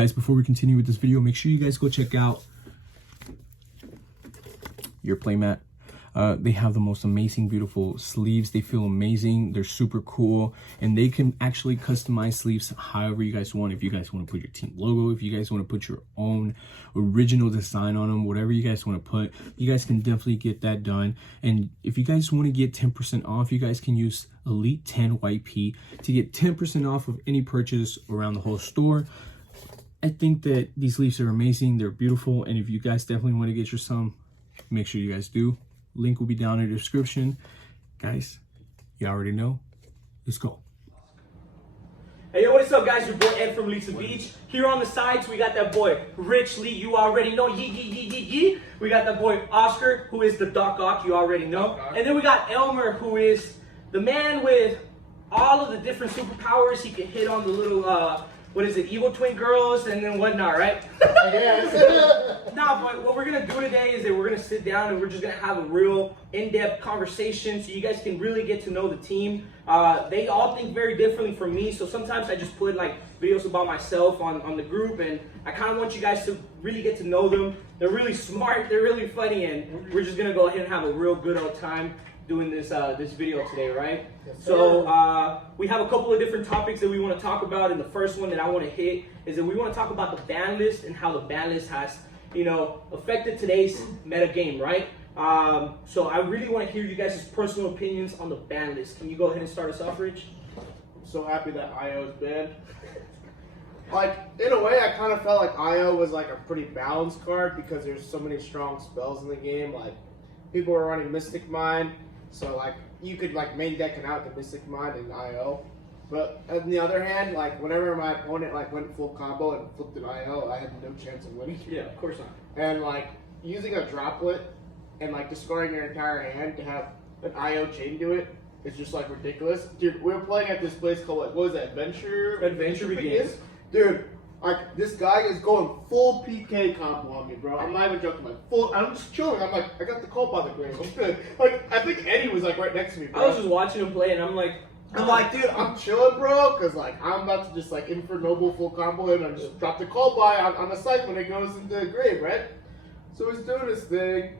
Guys, before we continue with this video, make sure you guys go check out your playmat. They have the most amazing, beautiful sleeves. They feel amazing. They're super cool, and they can actually customize sleeves however you guys want. If you guys want to put your team logo, if you guys want to put your own original design on them, whatever you guys want to put, you guys can definitely get that done. And if you guys want to get 10% off, you guys can use Elite 10 YP to get 10% off of any purchase around the whole store. I think that these sleeves are amazing. They're beautiful, and if you guys definitely want to get your some, make sure you guys do. Link will be down in the description. Guys, you already know. Let's go. Hey, yo, what's up, guys? Your boy Ed from Savij. Here on the sides, we got that boy Rich Lee, you already know. Yee. We got that boy Oscar, who is the Doc Ock, you already know. And then we got Elmer, who is the man with all of the different superpowers. He can hit on the little, what is it, evil twin girls and then whatnot, right? Nah, but what we're gonna do today is that we're gonna sit down and we're just gonna have a real in-depth conversation so you guys can really get to know the team. They all think very differently from me, so sometimes I just put like videos about myself on the group, and I kind of want you guys to really get to know them. They're really smart, they're really funny, and we're just gonna go ahead and have a real good old time doing this this video today, right? Yes, so we have a couple of different topics that we want to talk about, and the first one that I want to hit is that we want to talk about the ban list and how the ban list has, you know, affected today's meta game, right? So I really want to hear you guys' personal opinions on the ban list. Can you go ahead and start us off, Rich? I'm so happy that IO is banned. Like, in a way, I kind of felt like IO was like a pretty balanced card because there's so many strong spells in the game. Like, people were running Mystic Mine, so like you could like main deck and out the Mystic Mine in IO. But on the other hand, like whenever my opponent like went full combo and flipped an IO, I had no chance of winning. Yeah, of course not. And like using a droplet and like discarding your entire hand to have an IO chain do it is just like ridiculous. Dude, we were playing at this place called like, what was that, Adventure Begins? Dude, like this guy is going full PK combo on me, bro. I'm not even joking. Like full, I'm just chilling. I'm like, I got the call by the grave. I'm good. Like I think Eddie was like right next to me, bro. I was just watching him play, and I'm like, dude, I'm chilling, bro, because like I'm about to just like Infer Noble full combo him and just drop the call by on the site when it goes into the grave, right? So he's doing this thing,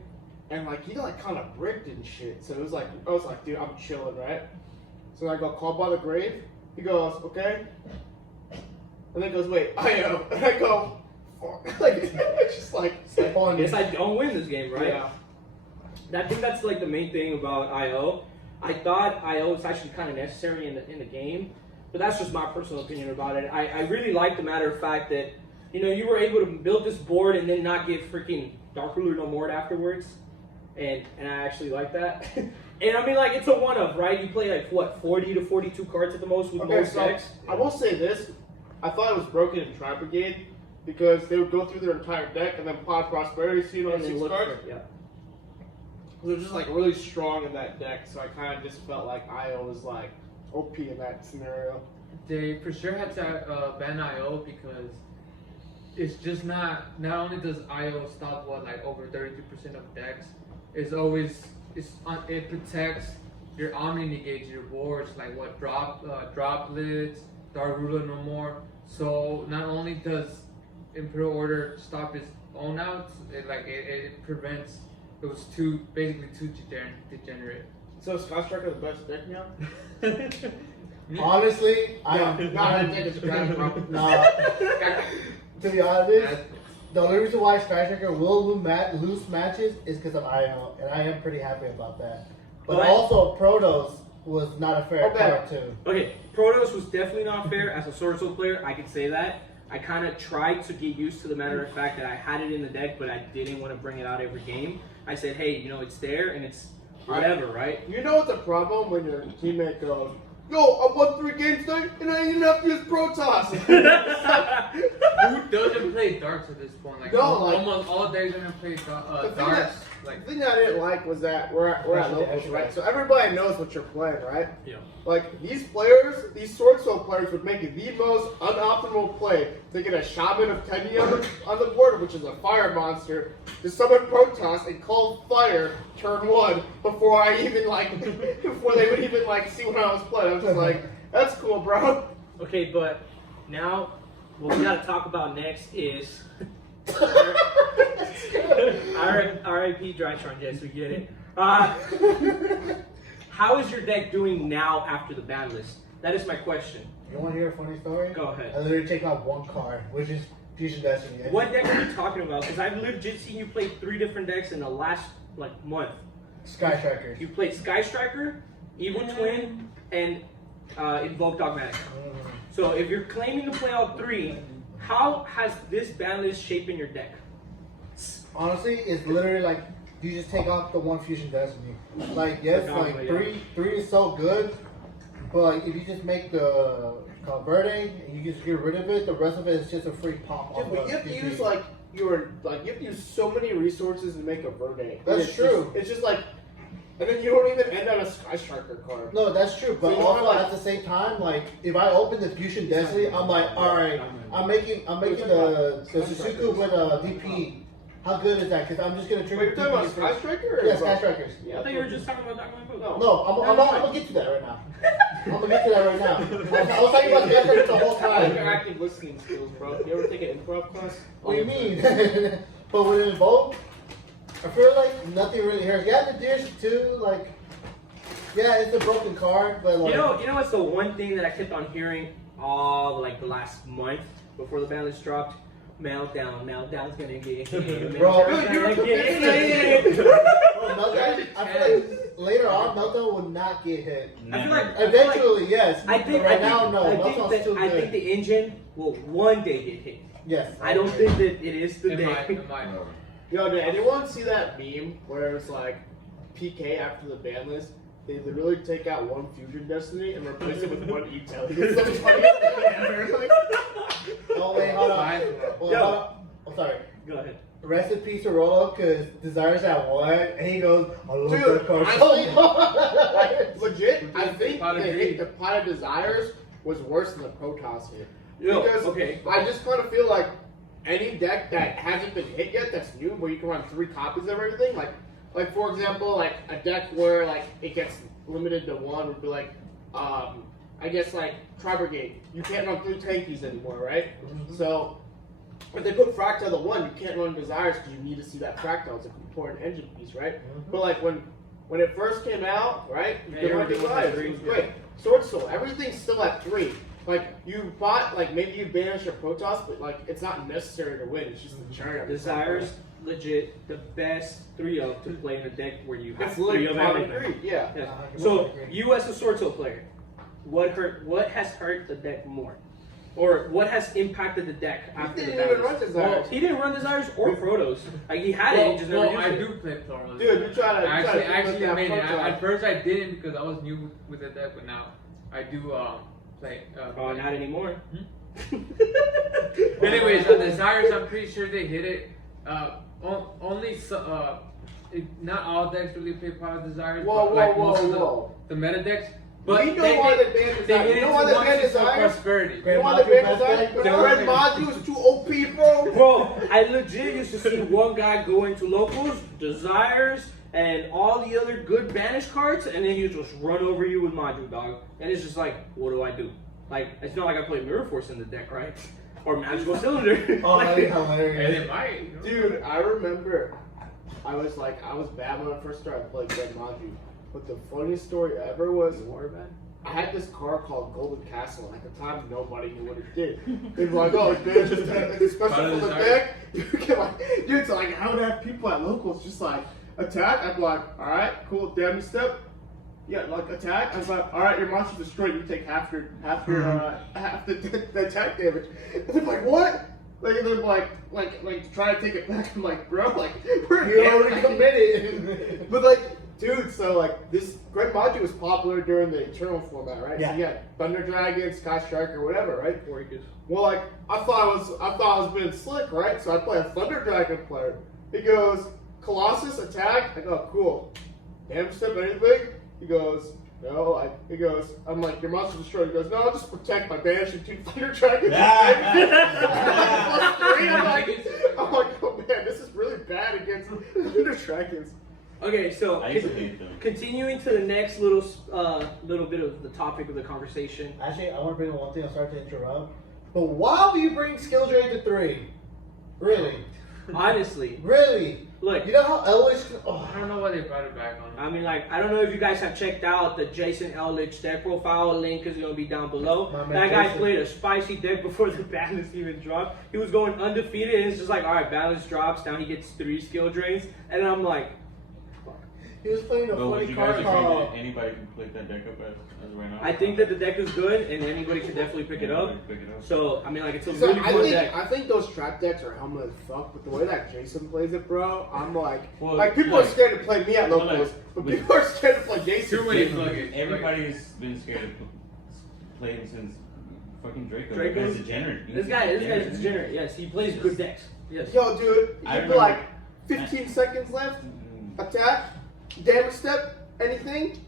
and like he like kind of bricked and shit. So it was like, I was like, dude, I'm chilling, right? So I go call by the grave. He goes, okay, and then goes, wait, IO, and I go, like it's just like, I guess I don't win this game, right? Yeah. I think that's like the main thing about IO. I thought IO was actually kind of necessary in the game, but that's just my personal opinion about it. I really like the matter of fact that, you know, you were able to build this board and then not get freaking Dark Ruler no more afterwards, and I actually like that. And I mean, like, it's a one-of, right? You play like what, 40 to 42 cards at the most with most decks. I will say this: I thought it was broken in Tri Brigade because they would go through their entire deck and then pop Prosperity Seal on 6 cards. Yeah. They're just like really strong in that deck, so I kind of just felt like IO was like OP in that scenario. They for sure had to ban IO because it's just not only does IO stop like over 32% of decks, it protects your Omni Negate, your boards, like what droplets, Dark Ruler no more. So not only does Imperial Order stop its own outs, it prevents those basically two degenerate. So is Sky Striker the best deck now? Honestly, I'm not a deck is trash, bro. To be honest, the only reason why Sky Striker will lose matches is because of IO, and I am pretty happy about that. But also, Protoss was not a fair card too. Okay, Protoss was definitely not fair. As a Sword Soul player, I can say that. I kind of tried to get used to the matter of fact that I had it in the deck, but I didn't want to bring it out every game. I said, hey, you know, it's there, and it's whatever, right? You know what's the problem when your teammate goes, yo, I won 3 games today, and I didn't have to use Protoss. Who doesn't play darts at this point? Like, no, like almost all days gonna play darts. The thing I didn't like was that we're at locals, right? So everybody knows what you're playing, right? Yeah. Like these players, these Sword Soul players would make the most unoptimal play to get a Shaman of Tenyi on the board, which is a fire monster, to summon Protoss and call fire turn 1 before I even before they would even see what I was playing. I'm just like, that's cool, bro. Okay, but now what we gotta talk about next is R.I.P. Drytron. Yes, we get it. How is your deck doing now after the ban list? That is my question. You want to hear a funny story? Go ahead. I literally take out one card, which is Fusion Destiny. What deck are you talking about? Because I've legit seen you play 3 different decks in the last month. Sky Strikers. You played Sky Striker, Evil Twin, and Invoke Dogmatic. So if you're claiming to play all 3, how has this ban list shaping your deck? Honestly, it's literally like you just take off the one Fusion Destiny. Like yes, like three is so good, but like, if you just make the converting and you just get rid of it, the rest of it is just a free pop. Yeah, but you have to use you have to use so many resources to make a Verde. That's true. It's just like, and then you don't even end on a Sky Striker card. No, that's true. But So also at the same time, like if I open the Fusion Destiny, I'm like, all right, I'm making the Suzuku with a DP. How good is that? Because I'm just gonna trigger. Wait, you're talking about Sky Striker? Or Yeah, Sky Strikers. I thought you were just talking about Dogmatic Book. No, I'm gonna get to that right now. I'm gonna get to that right now. I was talking about the Sky Strikers the whole I like your time. active listening skills, bro. You ever take an improv class? What do you mean? But with Invoke, I feel like nothing really hurts. Yeah, the Dish too, like, yeah, it's a broken card, but like, You know what's the one thing that I kept on hearing all the last month before the ban list dropped? Meltdown's gonna get hit. Bro, Meltdown's you're gonna get hit. Bro, Meltdown, I feel like later on Meltdown will not get hit. I feel like Eventually, yes. I think but right now, no. Meltdown's too I think good. the engine will one day get hit. Yes. I don't think that it is the It day. might. Yo, did anyone see that meme where it's like PK after the ban list? They literally take out one Fusion Destiny and replace it with one E-Tail. It's the funniest thing ever. Like, Oh wait, hold on. Fine. Hold Yo. on. I'm sorry. Go ahead. Rest in peace to Rolo, because Desires at 1, and he goes, I love Dude, that card. legit, I think Pot of the Greed. hit, the Pot of Desires was worse than the Protoss hit. Yo, Because okay. I just kind of feel like any deck that hasn't been hit yet, that's new, where you can run 3 copies of everything, like for example, like a deck where like it gets limited to 1 would be like, I guess like Tri-Brigade. You can't run 3 tankies anymore, right? So if they put Fractile to 1, you can't run Desires because you need to see that Fractile. It's an important engine piece, right? But like when it first came out, right? You Yeah, could run everything was at Desires. 3, It was great. Sword Soul, everything's still at 3. Like you bought, like maybe you banish your Protoss, but like it's not necessary to win. It's just the turn. Desires, legit, the best 3-of to play in a deck where you have It's 3 literally of probably everything. 3. Yeah. Yes. I So agree. you as a Sword Soul player, what has hurt the deck more? Or what has impacted the deck after didn't the even ban run list? Desires. Well, he didn't run Desires or Protos. Like he had it, he just never Well, used I it. do play Plurals. Dude, you try to I actually that made it. Protoss. At first I didn't because I was new with the deck, but now I do play. Oh, not anymore. Anyways, on Desires, I'm pretty sure they hit it. Only not all decks really play Power Desires, Whoa, but like whoa, most of whoa. the meta decks. But We know why they banned they Desires. hit You know into why they one banned system of Desires? prosperity. You know why they banned Desires? Because They the were red like- module is too OP, bro. Bro, I legit used to see one guy go into locals, Desires, and all the other good banished cards, and then he would just run over you with Module, dog. And it's just like, what do I do? Like, it's not like I play Mirror Force in the deck, right? Or Magical Cylinder. Oh, Like- that'd be And hilarious. it might, you know? Dude, I remember I was bad when I first started playing Red Module. But the funniest story ever was I had this card called Golden Castle, and at the time nobody knew what it did. They were like, oh, it's just especially for the deck. You can like, dude, so like I would have people at locals just like attack. I'd be like, alright, cool, damage step. Yeah, like attack. I was like, alright, your monster's destroyed, you take half the attack damage. And they're like, what? Like, and they're like try to take it back. I'm like, bro, like, we're You already committed. But like, dude, so like this Great Module was popular during the Eternal format, right? Yeah. So you had Thunder Dragon, Sky Striker, whatever, right? Well, like I thought I was being slick, right? So I play a Thunder Dragon player. He goes, Colossus attack. I go, cool. Damage step anything? He goes, no. He goes, I'm like, your monster's destroyed. He goes, no, I'll just protect by banishing 2 Thunder Dragons. I'm like, oh man, this is really bad against Thunder Dragons. Okay, so I used to hate them. continuing to the next little bit of the topic of the conversation. Actually, I want to bring up one thing. I'm sorry to interrupt, But why would you bring skill drain to 3? Really? Honestly, Really? look. You know how Elwich? Oh, I don't know why they brought it back on. I mean, like, I don't know if you guys have checked out the Jason Eldridge deck profile. Link is going to be down below. My man That guy Jason. played a spicy deck before the Banlist even dropped. He was going undefeated, and it's just like, all right, Banlist drops. Now he gets 3 skill drains. And I'm like, he was playing a But would funny you guys card agree called. that anybody can pick that deck up as right now? I think that the deck is good, and anybody can definitely pick it up. Anybody can pick it up. So, I mean, like, it's a So really good deck. I think those trap decks are helmet as fuck, but the way that Jason plays it, bro, I'm like, Well, like people like- are scared to play me at well, locals, like, but with- people are scared to play Jason. Too many plugins. Everybody's been scared of playing since fucking Draco. Draco? This guy's degenerate. This guy is degenerate. Yes, he plays good decks. Yes. Yo, dude, I you remember- like 15 seconds left, attack, damage step, anything,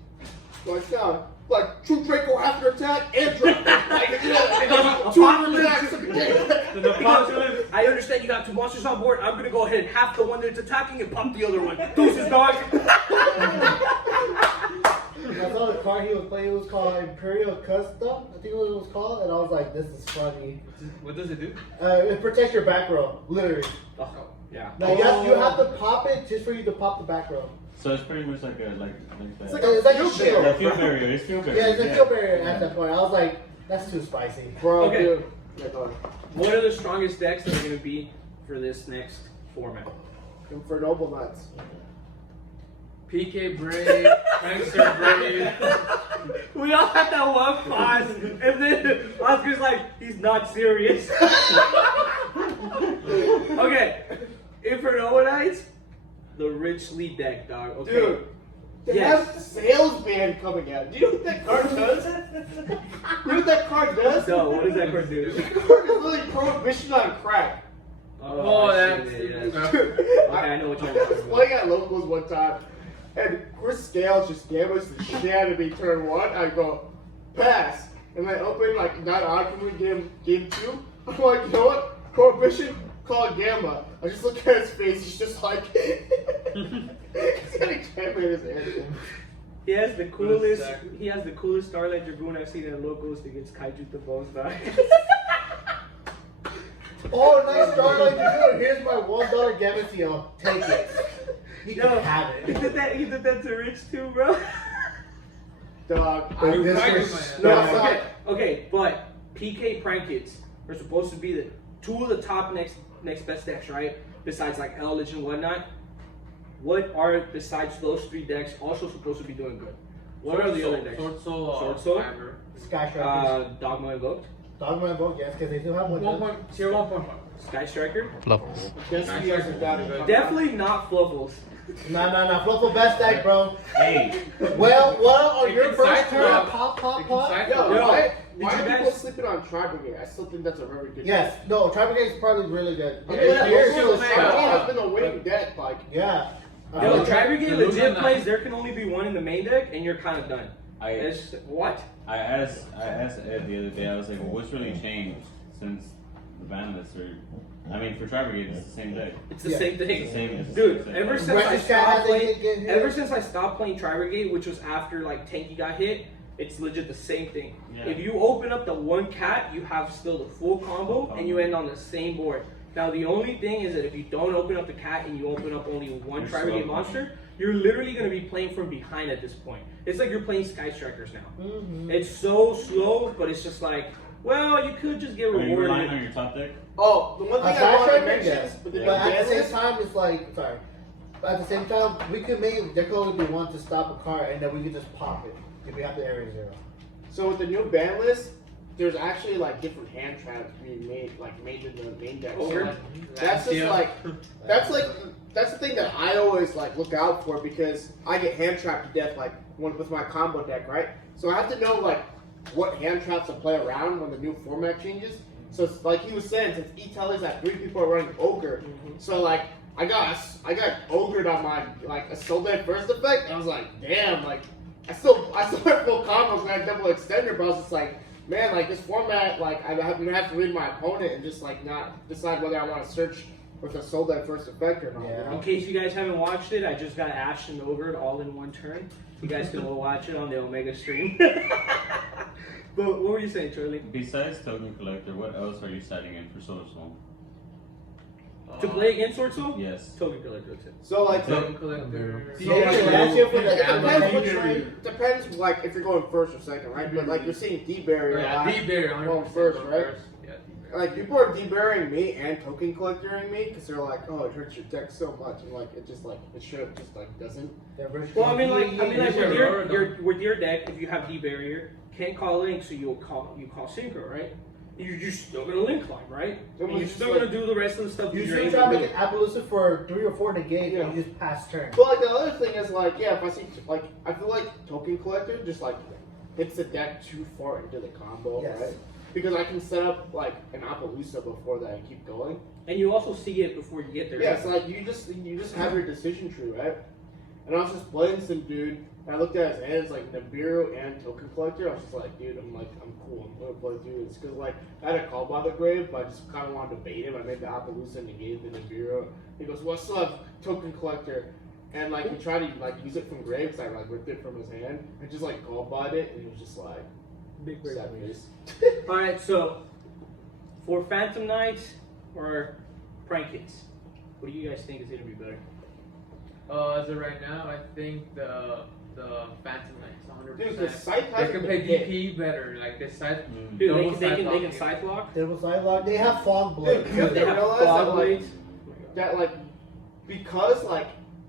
like down. Like true Draco after attack and drop. Like, you know, It goes two apocalypse. attacks. The apocalypse. I understand you got 2 monsters on board. I'm gonna go ahead and half the one that's attacking and pump the other one. Deuces, dog. I saw the card he was playing. It was called Imperial Custom. I think what it was called, and I was like, "This is funny." What does it do? It protects your back row, literally. Oh, yeah. Like you have to pop it just for you to pop the back row. So it's pretty much like a like It's that. like It's like a field shield. Yeah, field barrier. It's field barrier. Yeah, it's a field barrier at that point. I was like, "That's too spicy." Bro, Okay. dude. Yeah, go ahead. What are the strongest decks that are gonna be for this next format? And for Noble Nuts. PK Brave, Prankster Brave. We all had that one pause, and then Oscar's like, he's not serious. Okay, Infernoites, the Rich Lee deck, dog. Okay. Dude, they Yes. have sales ban coming out. Do you know what that card does? You know what that card does? So, what does that card do? The card is literally prohibition on crack. Oh, I that's see it, stupid, yes. bro. Okay, I know what you're I was talking about. playing at locals one time, and Chris Scales just gave us the shit out of me turn 1. I go, pass. And I open, like, not arguably game 2. I'm like, you know what? Prohibition, call it Gamma. I just look at his face, he's just like, he's got a camera in his hand. He has the What a coolest. sack. He has the coolest Starlight Dragoon I've seen at locals against Kaiju the Bones, dog. Oh, nice Starlight Dragoon. Here's my $1 Gamateo. Take it. You Yo, can have he it. did that. He did that to Rich too, bro. Dog, But I this just was- no, no, it's not. Okay, but PK Prankets are supposed to be the 2 of the top next best decks, right? Besides like Eldritch and whatnot. What are besides those 3 decks also supposed to be doing good? What are the other decks? Sword Soul, Sword Soul? Fiber. Sky Strikers. Dogma Invoked, Dogma and Vote, yes, because they do have one. 1.5. Sky Striker. Guess he has a bad Definitely not Fluffles. Nah. Fluffle best deck, bro. Hey, Well, on It your can first cycle turn, up. pop. It can cycle Yo, Yo, why did are you people guys- sleeping on Tri-Brigade? I still think that's a very good Yes, no, Tri-Brigade is probably really good. deck. Yeah, Here's Locals, the man. Tri-Brigade has been a winning deck, like, yeah. Yo, Tri-Brigade the legit Luna plays. Knight. There can only be one in the main deck, and you're kind of done. I What? asked Ed the other day. I was like, well, what's really changed since the Banlist? Or I mean, for Tri-Brigade, it's the same deck. It's the Yeah. same thing. It's the same. It's the Dude, same ever thing. since I Right, stopped they playing, get hit. ever since I stopped playing Tri-Brigade, which was after like Tanky got hit, it's legit the same thing. Yeah. If you open up the one cat, you have still the full combo, and you end on the same board. Now the only thing is that if you don't open up the cat and you open up only one You're Tri-Brigade slow. monster, you're literally gonna be playing from behind at this point. It's like you're playing Sky Strikers now. Mm-hmm. It's so slow, but it's just like, well, you could just get Are you relying rewarded. on your top deck? oh, the one thing I Sky want to Striker, mention yes. is, But the at the same Banlist- time, it's like, sorry. But at the same time, we could make, there could only be one to stop a card, and then we could just pop it if we have the area 0. So with the new ban list, there's actually like different hand traps being made in the main deck. So, Over? like, that's just like that's the thing that I always like look out for because I get hand trapped to death like with my combo deck, right? So I have to know like what hand traps to play around when the new format changes. So it's like he was saying, since E-Telly's that 3 people are running Ogre, so like I got ogred on my like Assault Dead first effect. And I was like, damn, like I still have full combos and I had double extender, but I was just like, man, like this format, like I'm gonna have to read my opponent and just like not decide whether I want to search with Assault Dead first effect or not. Yeah. You know? In case you guys haven't watched it, I just got Ash and Ogre all in one turn. You guys can go watch it on the Omega stream. But what were you saying, Charlie? Besides Token Collector, what else are you citing in for social? To play against Sword Soul? Yes. Token Collector too. So like, Token Collector. So, like, last year for it the depends which Amazon- way. Depends like if you're going first or second, right? But like you're seeing D-Barrier. Yeah, D-Barrier. Going first, right? Yeah, D-Barrier. Like people are D-Barrying me and Token Collectoring me because they're like, oh, it hurts your deck so much, and like it just like it should just like doesn't. Well, I mean, like Yeah, with your deck, if you have D barrier, can't call link, so you call synchro, right? You're still gonna link climb, right? And you're still gonna do the rest of the stuff. You you're still able try to to make do. an Appaloosa for 3 or 4 negate, Yeah. and you just pass turn. But like the other thing is like, yeah, if I see like I feel like Token Collector just like hits the deck too far into the combo, Yes. right? Because I can set up like an Appaloosa before that and keep going. And you also see it before you get there. Yeah, so like you just have your decision tree, right? And I was just playing some dude, and I looked at his hands like Nibiru and Token Collector. I was just like, dude, I'm cool. I'm gonna play through this because like I had a call by the grave, but I just kind of wanted to bait him. I made the Appaloosa and negated the Nibiru. He goes, "What's up, Token Collector?" And like he tried to like use it from grave, because I like ripped it from his hand and just like call buyed it, and he was just like Big sad face. All right, so for Phantom Knights or Prank Hits, what do you guys think is gonna be better? As of right now, I think the Phantom Knights, 100%. Dude, the site They hasn't can been play hit. DP better. Like this side. Dude, Double they side can blocking. side block. There was Sidlock. They have Fog Blade. Dude, you have They to have realize that fog like blades. that like because like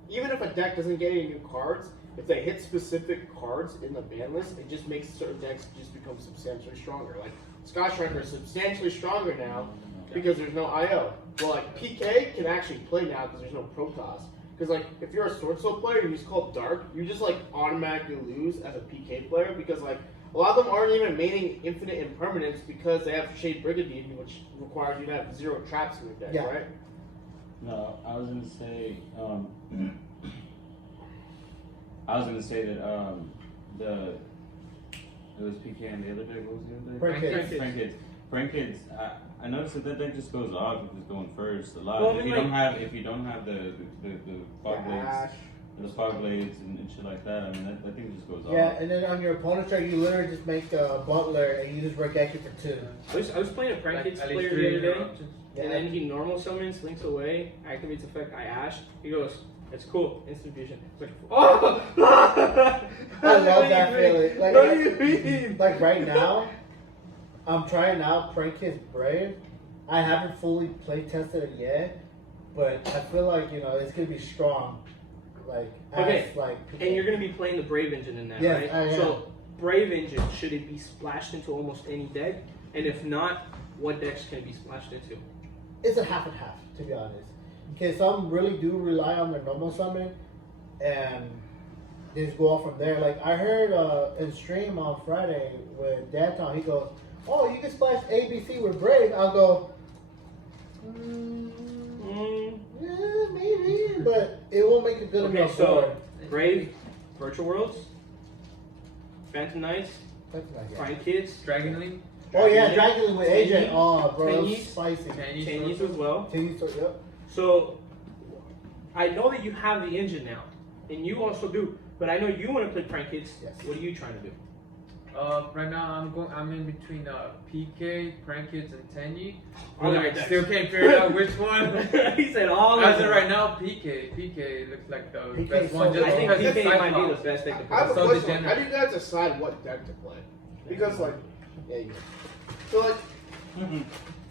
even if a deck doesn't get any new cards, if they hit specific cards in the ban list, it just makes certain decks just become substantially stronger. Like Sky Striker is substantially stronger now because there's no IO. Well, like PK can actually play now because there's no Protoss. Because like if you're a Sword Soul player and you just call Dark, you just like automatically lose as a PK player because like a lot of them aren't even maining Infinite Impermanence because they have Shade Brigandine, which requires you to have 0 traps in your deck, Yeah. right? No, I was gonna say, that it was PK and the other deck. What was the other deck? Prank Hits. Prank Hits. I noticed that deck just goes off if it's going first a lot. Well, I if mean, you don't have the fog blades, Ash. the fog blades and shit like that. I mean that thing just goes Yeah, off. and then on your opponent's turn, you literally just make the Butler and you just workEki for 2. I was playing a Prank Like, Hits at least player 3 the other day, interruptions. and then he normal summons, links away, activates effect, I Ash. He goes, it's cool, instant fusion. It's like, oh! I love that feeling. Like, What do you mean? like right now, I'm trying out Prank Hits Brave. I haven't fully play tested it yet, but I feel like it's gonna be strong. Like Okay, as, like And you're gonna be playing the Brave engine in that, Yes, right? I am. So, Brave engine, should it be splashed into almost any deck? And if not, what decks can it be splashed into? it's a half and half, to be honest. Okay, some really do rely on their normal summon, and they just go off from there. Like I heard in stream on Friday with Danton, he goes, "Oh, you can splash ABC with Brave." I'll go, yeah, maybe, but it won't make a good Okay, enough so board. Brave, Virtual Worlds, Phantom Knights, That's not good. Prank Kids, Dragon Link. Oh yeah, Dragon Link with AJ. Tenyi. Oh, bro, Tenyi. that's spicy. Chinese as well. Tenyi, so yep. So, I know that you have the engine now, and you also do, but I know you want to play Prank Kids. Yes. What are you trying to do? Right now I'm in between PK, Prank Kids, and Tenyi. All But the I decks. still can't figure out which one. He said all of As of them. right now, PK looks like the PK best is one. so Just I think because it's PK might be the Cyclops. best deck to I have a play. So question. degenerate. How do you guys decide what deck to play? Because like, yeah, you so like,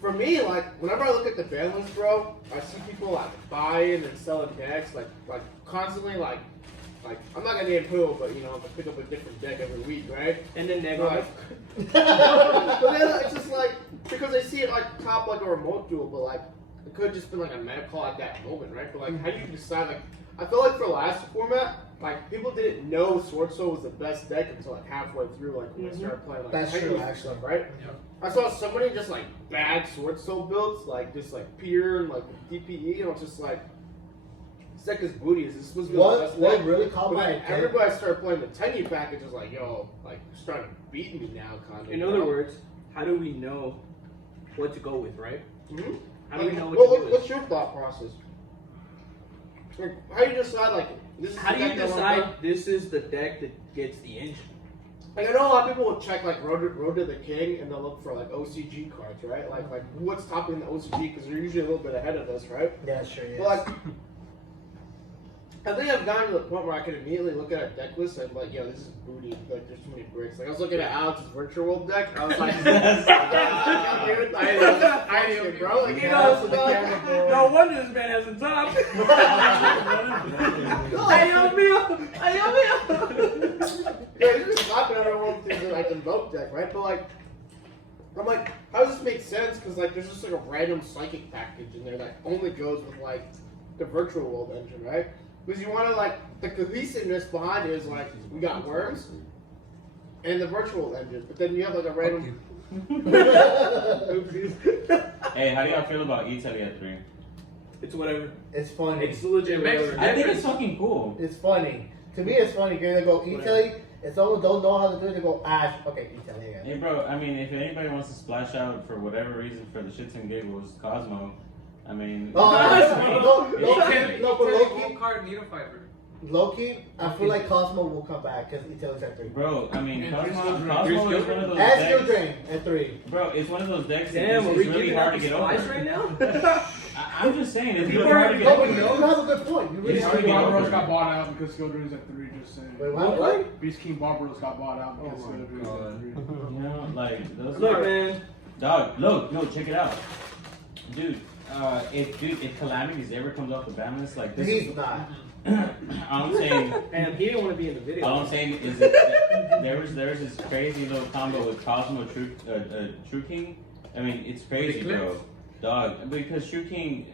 for me, like, whenever I look at the ban list, bro, I see people like buying and selling decks, like constantly, like I'm not gonna name who, but I pick up a different deck every week, right? And then Like, Negro. but then it's just like because they see it like top like a remote duel, but like it could have just been like a meta call at that moment, right? But like, how do you decide? Like, I feel like for last format, like people didn't know Sword Soul was the best deck until like halfway through, like when I started playing like That's true, Titans and actually. stuff, right? Yep. I saw so many just like bad Sword Soul builds, like just like Pier and like DPE, and I was just like, this deck is booty. Is this supposed to be the best What deck? really caught But my then attention? everybody started playing the Tenyi package, was like, yo, like it's trying to beat me now, kind of. In other words, how do we know what to go with, right? Mm-hmm. How do we know what Well, to do with? what's your thought process? Like, how do you decide, like, this is How the do you deck that I wanna decide this is the deck that gets the engine? Like I know a lot of people will check like Road to the King and they'll look for like OCG cards, right? Like what's topping the OCG because they're usually a little bit ahead of us, right? Yeah, sure. Yes. But like, I think I've gotten to the point where I can immediately look at a deck list and like, yo, this is booty. Like, there's too many bricks. Like I was looking at Alex's Virtual World deck. I was like, I knew, bro. Like, You know, no wonder this man hasn't top. Yeah, you're just laughing at everyone thinks like invoke deck, right? But like, I'm like, how does this make sense? Because like, there's just like a random psychic package in there that only goes with like the Virtual World engine, right? Because you want to like the cohesiveness behind it is like we got worms and the Virtual World engine, but then you have like a random. Hey, how do y'all feel about Italy at 3? It's whatever. It's funny. It's legit whatever. I think it's fucking cool. It's funny. To me, it's funny because they go Italy. If someone don't know how to do it, they go Ash. Okay, Italy again. Hey, bro, I mean, if anybody wants to splash out for whatever reason for the shits and giggles, Cosmo, I mean... No, but Low card needle fiber. Loki, I feel like Cosmo will come back because Italy's at 3. Bro, I mean, And Cosmo Chris is one of those And Skill decks... Drain at 3. Bro, it's one of those decks that Damn, are we it's really giving hard out to these get over. flies right now? I'm just saying, it's People really hard to get No, but over. you have a good point. You really It's have hard a to good get point. over. Barbaros got bought out because Skill Drain's at 3, just saying. Wait, what? Beast King Barbaros got bought out because Skill Drain's at 3. You know, like, those Look, are... man. Dog, look, no, check it out. Dude, if Calamities ever comes off the ban list, like, this He's is... not. All I'm saying... And he didn't want to be in the video. All I'm saying is that there was this crazy little combo with Cosmo True King. I mean, it's crazy, bro. Dog, because True King,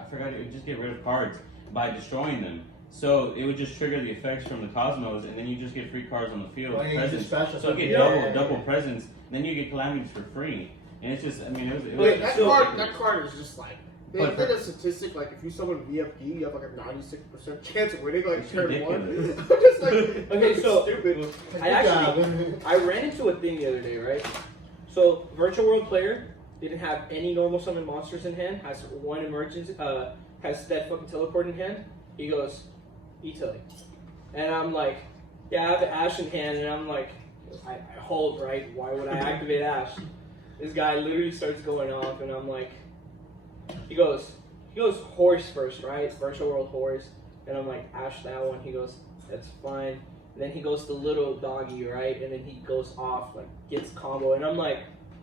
I forgot, it would just get rid of cards by destroying them. So it would just trigger the effects from the Cosmos, and then you just get free cards on the field. Well, you Presents. just special So you get something. double presents, and then you get Calamities for free. And it's just, I mean, it was Wait, that so card, ridiculous. that card is just like. They But did a statistic like if you summon VFD, you have like a 96% chance of winning like It's turn ridiculous. 1. I'm just like, Okay, so stupid. I ran into a thing the other day, right? So Virtual World player didn't have any normal summon monsters in hand, has one emergency, has that fucking teleport in hand. He goes, Italy. And I'm like, yeah, I have the Ash in hand, and I'm like, I hold, right? Why would I activate Ash? This guy literally starts going off, and I'm like, he goes horse first, right? Virtual World horse. And I'm like, Ash that one. He goes, that's fine. And then he goes to little doggy, right? And then he goes off, like, gets combo. And I'm like,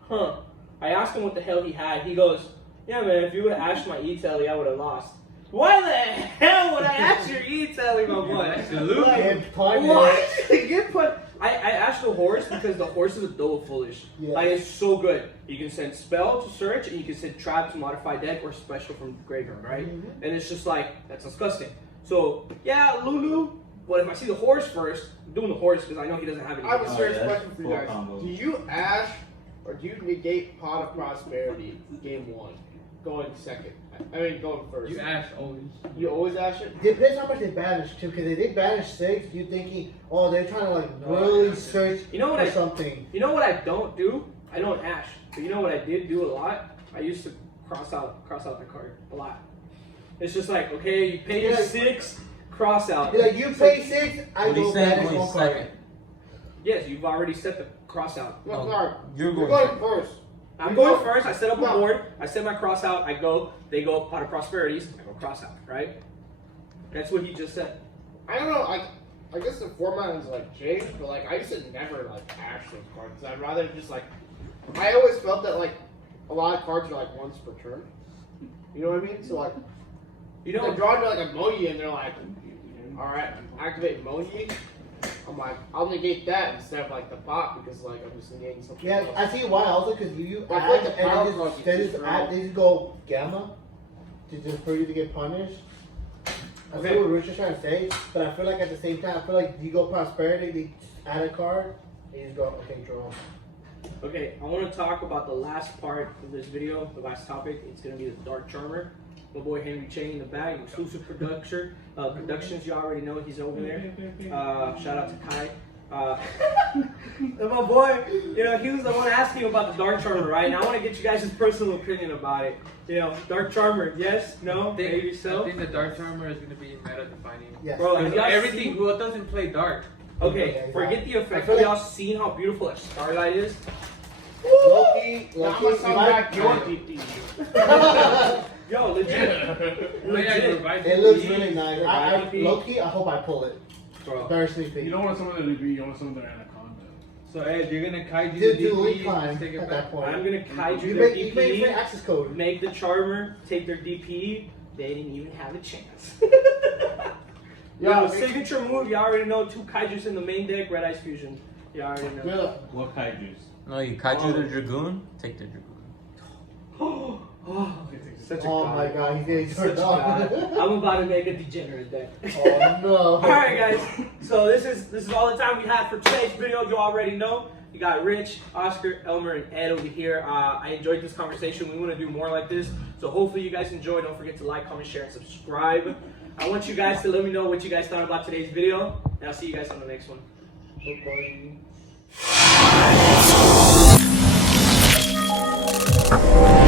huh. I asked him what the hell he had. He goes, yeah, man, if you would have ashed my E-Telly, I would have lost. Why the hell would I ask your E-Telly, my boy? Get punished. What? Get put. I asked the horse because the horse is a double foolish. Yeah. Like, it's so good. You can send spell to search, and you can send trap to modify deck, or special from graveyard, right? Mhm. And it's just like, that's disgusting. So, yeah, Lulu. But if I see the horse first, I'm doing the horse because I know he doesn't have any. I have a Oh, serious yeah, that's question for you full guys. combo. Do you Ash or do you negate Pot of Prosperity game 1? Going second. I mean, going first. You Ash always. You always Ash it? Depends how much they banish too, because if they banish 6, you're thinking, oh, they're trying to like really search You know what for something. You know what I don't do? I don't ash. But you know what I did do a lot? I used to cross out the card a lot. It's just like, okay, you pay your 6, cross out. You're like, you pay 6, I What go he's saying, banish only 1 card. second. Yes, you've already set the cross out. What Oh, card? You're You're going going first. I'm You going go- first. I set up a No. board. I set my cross out. I go. They go pot of prosperities. I go cross out. Right. That's what he just said. I don't know. I guess the format has like changed, but like I used to never like Ash those cards. 'Cause I'd rather just like. I always felt that like a lot of cards are like once per turn. You know what I mean? So like, You they're know. drawn to like a Moyi and they're like, all right, activate Moyi. I'm like, I'll negate that instead of like the pop because like I'm just negating something Yeah, else. I see why also, because you I add, feel like the and power they card just, is they just too add, strong. they just go gamma to just for you to get punished. I Okay. see what Richard's trying to say, but I feel like at the same time, I feel like you go prosperity, they add a card, and you just go, okay, draw. Okay, I want to talk about the last part of this video, the last topic. It's going to be the Dark Charmer. My boy Henry Chang in the bag, exclusive productions. You already know he's over there. Shout out to Kai. And my boy, you know, he was the one asking about the Dark Charmer, right? And I want to get you guys' personal opinion about it. You know, Dark Charmer, yes, no, maybe I so. think the Dark Charmer is going to be meta defining. Yes. Bro, have y'all Everything, seen- who doesn't play dark? Okay, forget the effect. Have y'all seen how beautiful that starlight is? Loki, Now I'm gonna sound back your DP. Yo, legit. it looks really nice. Loki, I hope I pull it. Bro. Very sleepy. You don't want some of the DP, you want some of the anaconda. So Ed, you're gonna kaiju Did the do lead DP, climb take it at back. that point. I'm gonna kaiju You their make free DP, access code. make the charmer, take their DP. They didn't even have a chance. Yeah, Yo, signature move, you already know. 2 kaijus in the main deck, Red Eyes Fusion. You already know. Yeah. What kaijus? No, you kaiju the Dragoon? Take the Dragoon. Such a Oh god. my god, he's getting Such a turned god. on. I'm about to make a degenerate deck. Oh no. Alright guys, so this is all the time we have for today's video. You already know. You got Rich, Oscar, Elmer, and Ed over here. I enjoyed this conversation. We want to do more like this. So hopefully you guys enjoy. Don't forget to like, comment, share, and subscribe. I want you guys to let me know what you guys thought about today's video. And I'll see you guys on the next one. Bye-bye.